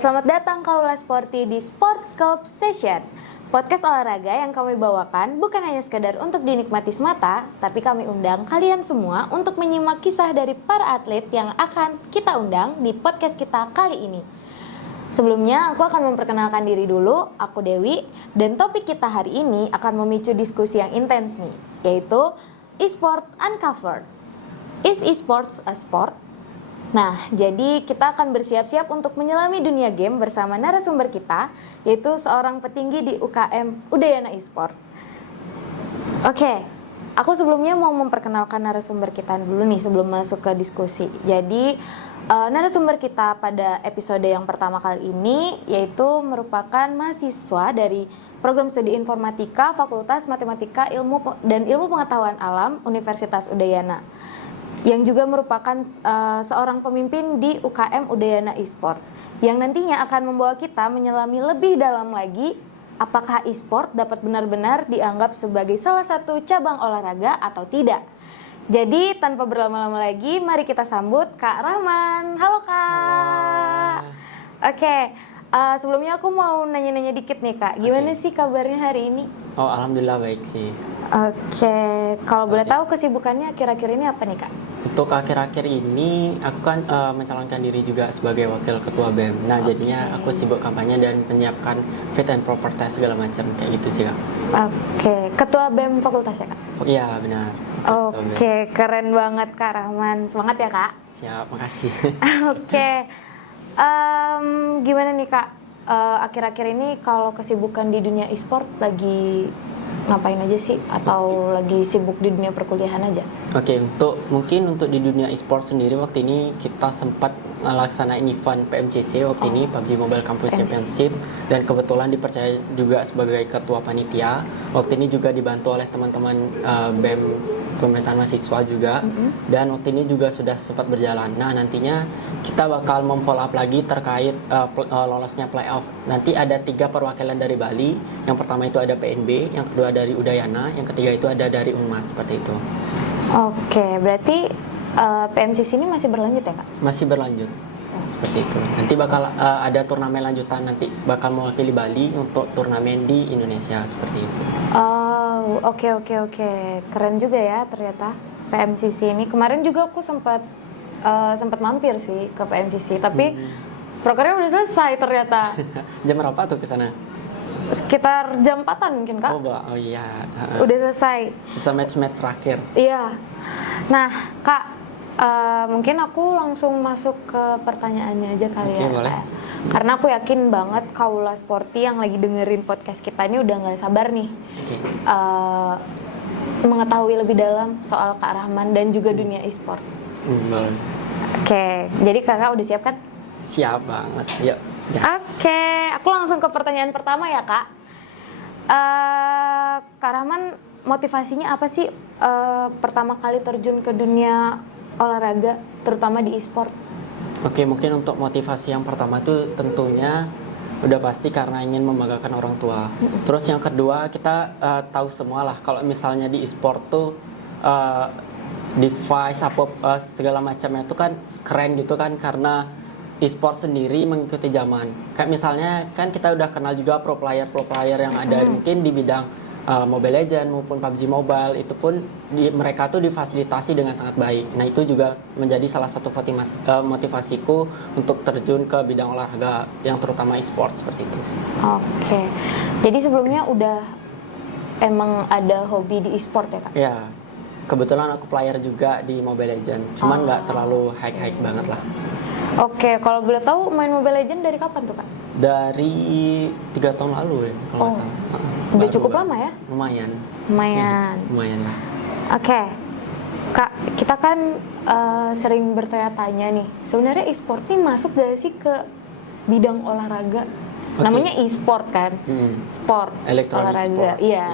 selamat datang Kaula Sporty di Sportscope Session. Podcast olahraga yang kami bawakan bukan hanya sekedar untuk dinikmati semata, tapi kami undang kalian semua untuk menyimak kisah dari para atlet yang akan kita undang di podcast kita kali ini. Sebelumnya, aku akan memperkenalkan diri dulu, aku Dewi, dan topik kita hari ini akan memicu diskusi yang intens nih, yaitu e-sport uncovered. Is e-sports a sport? Nah, jadi kita akan bersiap-siap untuk menyelami dunia game bersama narasumber kita, yaitu seorang petinggi di UKM Udayana Esport. Oke, aku sebelumnya mau memperkenalkan narasumber kita dulu nih sebelum masuk ke diskusi. Jadi, narasumber kita pada episode yang pertama kali ini yaitu merupakan mahasiswa dari Program Studi Informatika Fakultas Matematika dan Ilmu Pengetahuan Alam Universitas Udayana, yang juga merupakan seorang pemimpin di UKM Udayana Esport, yang nantinya akan membawa kita menyelami lebih dalam lagi apakah e-sport dapat benar-benar dianggap sebagai salah satu cabang olahraga atau tidak. Jadi tanpa berlama-lama lagi, mari kita sambut Kak Rahman. Halo Kak. Oke, sebelumnya aku mau nanya-nanya dikit nih Kak, gimana sih kabarnya hari ini? Oh, alhamdulillah baik sih. Oke, kalau boleh tahu kesibukannya akhir-akhir ini apa nih Kak? Untuk akhir-akhir ini aku kan mencalonkan diri juga sebagai wakil ketua BEM. Nah, jadinya aku sibuk kampanye dan menyiapkan fit and proper test segala macam kayak gitu sih Kak. Oke, ketua BEM fakultas ya Kak? Iya benar. Oke, keren banget Kak Rahman. Semangat ya Kak. Siap, makasih. Oke, gimana nih Kak? Akhir-akhir ini kalau kesibukan di dunia e-sport lagi ngapain aja sih? Atau lagi sibuk di dunia perkuliahan aja? Oke, mungkin untuk di dunia e-sport sendiri waktu ini kita sempat melaksanakan event PMCC waktu ini, PUBG Mobile Campus Championship, dan kebetulan dipercaya juga sebagai ketua panitia. Waktu ini juga dibantu oleh teman-teman BEM pemerintahan mahasiswa juga, dan waktu ini juga sudah sempat berjalan. Nah, nantinya kita bakal memfollow up lagi terkait lolosnya playoff. Nanti ada 3 perwakilan dari Bali. Yang pertama itu ada PNB, yang kedua dari Udayana, yang ketiga itu ada dari Unmas, seperti itu. Oke, berarti PMCC ini masih berlanjut ya Kak? Masih berlanjut, seperti itu. Nanti bakal ada turnamen lanjutan, nanti bakal mewakili Bali untuk turnamen di Indonesia, seperti itu. Oh, oke. Keren juga ya ternyata PMCC ini. Kemarin juga aku sempat mampir sih ke PMCC, tapi prokernya udah selesai ternyata. Jam berapa tuh ke sana? Sekitar jam 4-an mungkin Kak. Oh iya. Udah selesai. Sisa match terakhir. Iya. Nah Kak, mungkin aku langsung masuk ke pertanyaannya aja kali ya. Boleh. Karena aku yakin banget Kaula Sporty yang lagi dengerin podcast kita ini udah gak sabar nih mengetahui lebih dalam soal Kak Rahman dan juga dunia e-sport. Boleh. Oke, jadi kakak udah siap kan? Siap banget, yuk. Oke, aku langsung ke pertanyaan pertama ya Kak. Kak Rahman, motivasinya apa sih pertama kali terjun ke dunia olahraga, terutama di e-sport? Oke, mungkin untuk motivasi yang pertama itu tentunya udah pasti karena ingin membanggakan orang tua. Terus yang kedua, kita tahu semua lah kalau misalnya di e-sport tuh device segala macamnya itu kan keren gitu kan, karena e-sport sendiri mengikuti zaman. Kayak misalnya kan kita udah kenal juga pro player yang ada mungkin di bidang Mobile Legends maupun PUBG Mobile, itu pun mereka tuh difasilitasi dengan sangat baik. Nah, itu juga menjadi salah satu motivasiku untuk terjun ke bidang olahraga yang terutama e-sport seperti itu sih. Oke. Jadi sebelumnya udah emang ada hobi di e-sport ya Kak? Ya. Kebetulan aku player juga di Mobile Legends, cuman nggak terlalu high banget lah. Oke, kalau boleh tahu main Mobile Legends dari kapan tuh Kak? Dari 3 tahun lalu ya, kalau nggak salah. Udah cukup lama ya? Lumayan lah. Oke, Kak, kita kan sering bertanya-tanya nih, sebenarnya e-sport ini masuk gak sih ke bidang olahraga? Namanya e-sport kan? Sport, Electronic olahraga. sport. Iya.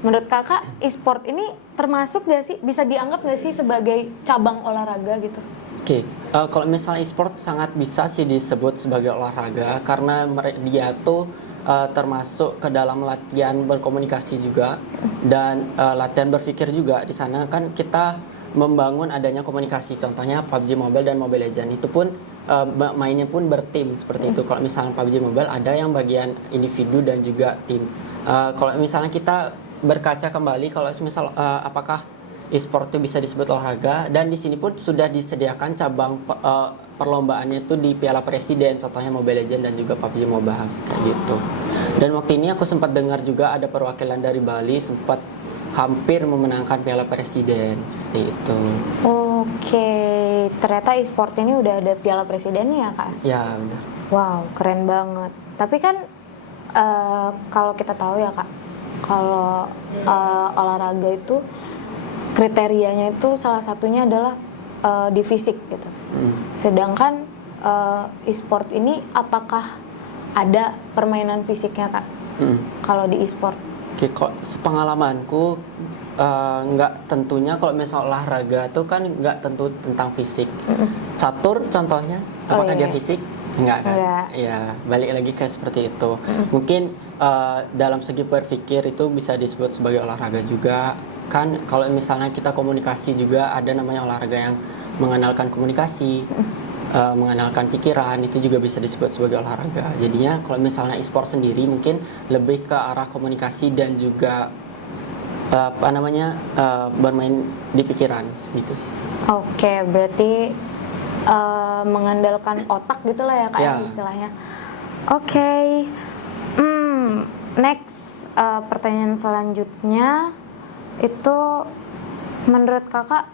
Menurut kakak, e-sport ini termasuk gak sih, bisa dianggap gak sih sebagai cabang olahraga gitu? Oke, kalau misalnya e-sport sangat bisa sih disebut sebagai olahraga, karena dia tuh termasuk ke dalam latihan berkomunikasi juga dan latihan berpikir juga. Di sana kan kita membangun adanya komunikasi. Contohnya PUBG Mobile dan Mobile Legends itu pun mainnya pun bertim seperti itu. Kalau misalnya PUBG Mobile ada yang bagian individu dan juga tim. Kalau misalnya kita berkaca kembali, kalau misal apakah e-sport itu bisa disebut olahraga, dan di sini pun sudah disediakan cabang perlombaannya itu di Piala Presiden, contohnya Mobile Legends dan juga PUBG Mobile kayak gitu. Dan waktu ini aku sempat dengar juga ada perwakilan dari Bali sempat hampir memenangkan Piala Presiden seperti itu. Oke, ternyata e-sport ini udah ada Piala Presiden ya Kak? Ya, udah. Wow, keren banget. Tapi kan kalau kita tahu ya Kak, kalau olahraga itu kriterianya itu salah satunya adalah di fisik gitu. Sedangkan e-sport ini apakah ada permainan fisiknya Kak? Kalau di e-sport? Oke, kok sepengalamanku nggak tentunya kalau misal olahraga tuh kan nggak tentu tentang fisik. Catur contohnya, apakah dia fisik? Enggak kan? Enggak. Ya, balik lagi ke seperti itu. Mungkin dalam segi berpikir itu bisa disebut sebagai olahraga juga. Kan kalau misalnya kita komunikasi juga ada namanya olahraga yang mengenalkan komunikasi, mengenalkan pikiran, itu juga bisa disebut sebagai olahraga. Jadinya kalau misalnya e-sport sendiri mungkin lebih ke arah komunikasi dan juga bermain di pikiran gitu sih. Oke, berarti mengandalkan otak gitulah ya Kak Ya. istilahnya. Oke, next pertanyaan selanjutnya itu menurut kakak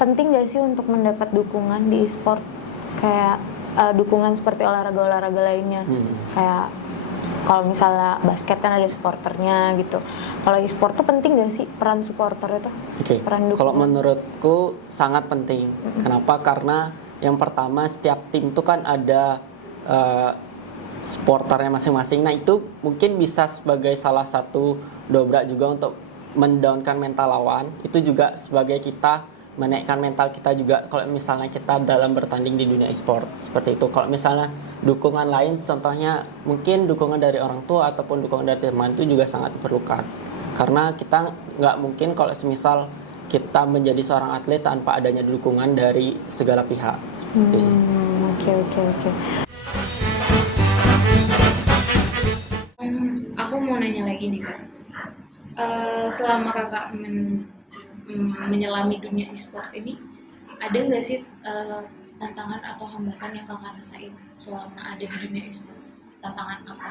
penting gak sih untuk mendapat dukungan di e-sport kayak dukungan seperti olahraga-olahraga lainnya kayak kalau misalnya basket kan ada supporternya gitu. Kalau e-sport tuh penting gak sih peran supporter itu? Oke. Peran dukungan. Kalau menurutku sangat penting. Kenapa? Karena yang pertama setiap tim tuh kan ada supporternya masing-masing. Nah itu mungkin bisa sebagai salah satu dobrak juga untuk mendownkan mental lawan. Itu juga sebagai kita menaikkan mental kita juga kalau misalnya kita dalam bertanding di dunia e-sport seperti itu. Kalau misalnya dukungan lain, contohnya mungkin dukungan dari orang tua ataupun dukungan dari teman itu juga sangat diperlukan. Karena kita nggak mungkin kalau semisal kita menjadi seorang atlet tanpa adanya dukungan dari segala pihak. Seperti itu. Oke. Aku mau nanya lagi nih Kak. Selama kakak menyelami dunia e-sport ini, ada nggak sih tantangan atau hambatan yang kakak rasain selama ada di dunia e-sport? Tantangan apa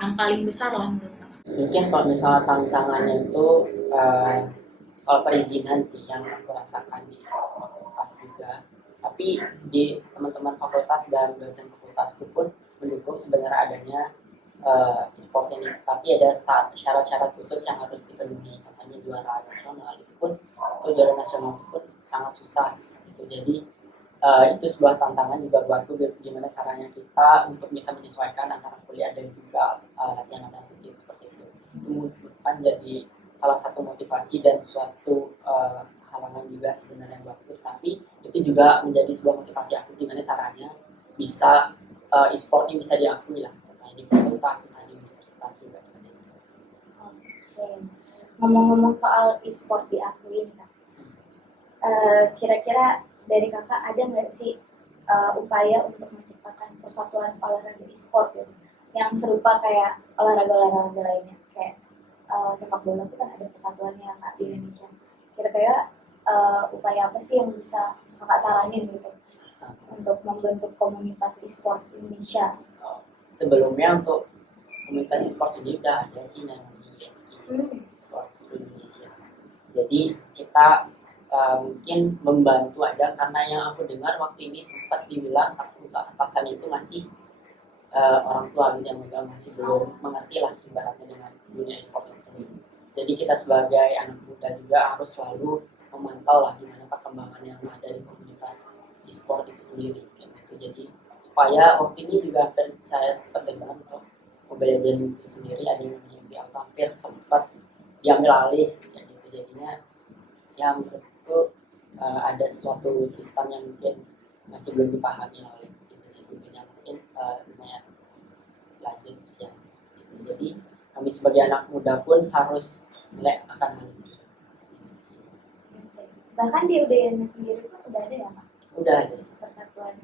yang paling besar lah menurut kakak? Mungkin kalau misalnya tantangannya itu soal perizinan sih yang aku rasakan di fakultas juga. Tapi di teman-teman fakultas dan dosen fakultasku pun mendukung sebenarnya adanya e-sport ini. Tapi ada syarat-syarat khusus yang harus dipenuhi. Contohnya juara nasional itu pun, atau juara nasional itu pun sangat susah. Gitu. Jadi itu sebuah tantangan juga buatku gimana caranya kita untuk bisa menyesuaikan antara kuliah dan juga latihan-latihan rutin seperti itu. Itu kan jadi salah satu motivasi dan suatu halangan juga sebenarnya buatku. Tapi itu juga menjadi sebuah motivasi aku gimana caranya bisa e-sport ini bisa diakui lah. Contohnya di fakultas, di universitas juga seperti itu. Oke. Ngomong-ngomong soal e-sport diakui nih Kak. Kira-kira dari kakak ada nggak sih upaya untuk menciptakan persatuan olahraga e-sport gitu, yang serupa kayak olahraga-olahraga lainnya kayak sepak bola itu kan ada persatuannya Kak di Indonesia. Kira-kira upaya apa sih yang bisa kakak saranin gitu untuk membentuk komunitas e-sport Indonesia? Sebelumnya untuk komunitas e-sport sendiri udah ada sih namanya ISI, e-sport Indonesia. Jadi kita mungkin membantu aja karena yang aku dengar waktu ini sempat dibilang atasan itu masih orang tua gitu yang masih belum mengerti lah ibaratnya dengan dunia e-sport itu sendiri. Jadi kita sebagai anak muda juga harus selalu memantau lah gimana perkembangan yang ada di komunitas e-sport itu sendiri gitu. Jadi supaya waktu ini juga saya sempat dengar untuk Mobile Legends itu sendiri ada yang hampir sempat diambil alih gitu. Jadinya ya menurutku ada suatu sistem yang mungkin masih belum dipahami oleh pimpinan mungkin lumayan lanjut usia. Jadi kami sebagai anak muda pun harus melek akan hal ini. bahkan di UDN sendiri pun udah ada ya Kak, Udah ada sih. persatuan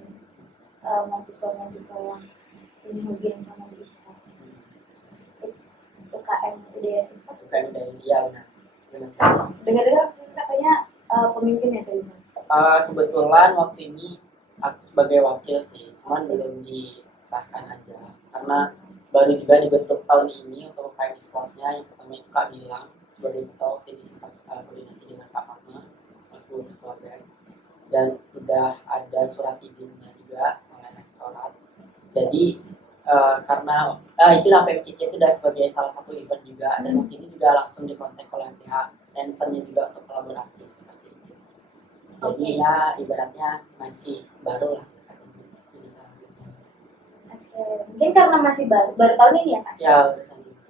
mahasiswa-mahasiswa yang punya hobi yang sama di e-sport. UKM UDN e-sport. Bukan udah iya benar sekali. Dengar-dengar katanya pemimpinnya tuh di sana. Kebetulan waktu ini aku sebagai wakil sih, cuman belum disahkan aja karena baru juga dibentuk tahun ini untuk UKM e-sportnya. Yang pertama itu Kak Gilang sebagai ketua, waktu ini sempat koordinasi dengan Kak Fatma selaku ketua BEM, dan udah ada surat izinnya juga oleh rektorat. Jadi karena itu PMCC itu udah sebagai salah satu event juga, dan waktu ini juga langsung dikontak oleh pihak Tencent-nya juga untuk kolaborasi seperti itu sih. Jadi ya ibaratnya masih baru lah. Oke, mungkin karena masih baru tahun ini ya Kak? Ya,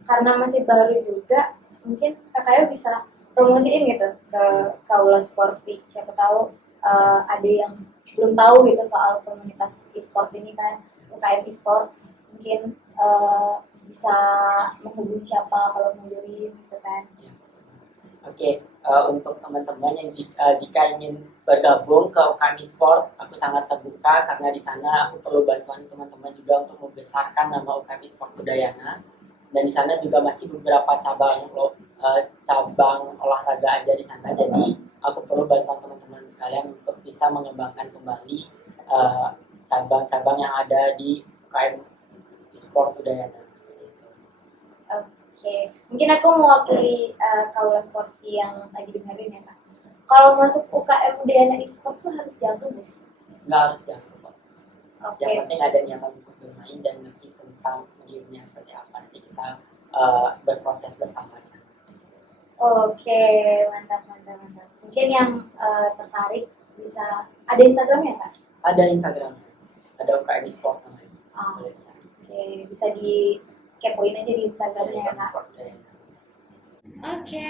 Karena masih baru juga, mungkin kakaknya bisa promosiin gitu ke Kaula Sporty. Siapa tahu ada yang belum tahu gitu soal komunitas e-sport ini kan, UKM e-sport. Mungkin bisa menghubungi siapa kalau mau join gitu kan. Oke, untuk teman-teman yang jika ingin bergabung ke UKM e-sport, aku sangat terbuka karena di sana aku perlu bantuan teman-teman juga untuk membesarkan nama UKM e-sport Udayana. Dan di sana juga masih beberapa cabang olahraga aja di sana. Jadi aku perlu bantuan teman-teman sekalian untuk bisa mengembangkan kembali cabang-cabang yang ada di UKM e-sport Udayana. Oke, mungkin aku mewakili Kaula Sporty yang lagi dengerin ya Kak. Kalau masuk UKM Udayana e-sport tuh harus jago nggak sih? Nggak harus jago kok. Oke. Yang penting ada niatan untuk bermain dan ngerti tentang gamenya seperti apa. Nanti kita berproses bersama di sana. Oke, mantap. Mungkin yang tertarik bisa ada Instagramnya Kak? Ada Instagram, ada UKM e-sport namanya. Oke, bisa dikepoin aja di Instagramnya ya Kak. Oke,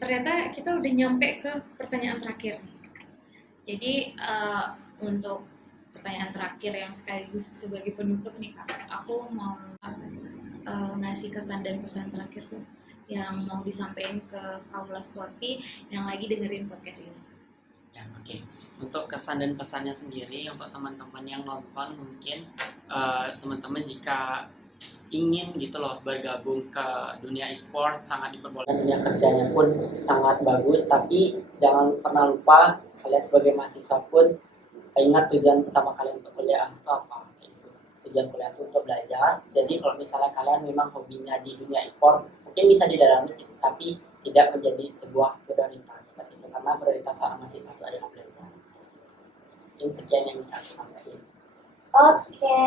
ternyata kita udah nyampe ke pertanyaan terakhir. Jadi untuk pertanyaan terakhir yang sekaligus sebagai penutup nih Kak, aku mau ngasih kesan dan pesan terakhir tuh yang mau disampaikan ke Kaula Sporty yang lagi dengerin podcast ini. Ya, oke. Untuk kesan dan pesannya sendiri untuk teman-teman yang nonton, mungkin teman-teman jika ingin gitu loh bergabung ke dunia e-sport, sangat diperbolehkan. Dunia kerjanya pun sangat bagus, tapi jangan pernah lupa kalian sebagai mahasiswa pun ingat tujuan utama kalian untuk kuliah itu apa. Tujuan kuliah itu untuk belajar. Jadi kalau misalnya kalian memang hobinya di dunia e-sport, mungkin bisa didalami, tapi tidak menjadi sebuah prioritas seperti itu, karena prioritas seorang mahasiswa itu adalah belajar. Mungkin sekian yang bisa aku sampaikan. Oke,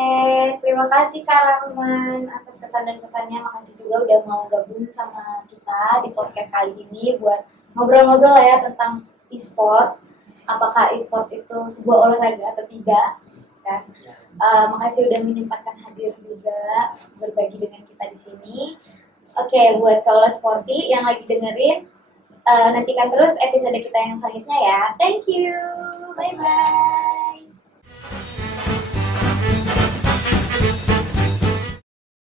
terima kasih Kak Rahman atas kesan dan pesannya. Makasih juga udah mau gabung sama kita di podcast kali ini buat ngobrol-ngobrol lah ya tentang e-sport. Apakah e-sport itu sebuah olahraga atau tidak? Kan? Makasih udah menyempatkan hadir juga berbagi dengan kita di sini. Oke, buat Kaula Sporty yang lagi dengerin, nantikan terus episode kita yang selanjutnya ya. Thank you, bye bye.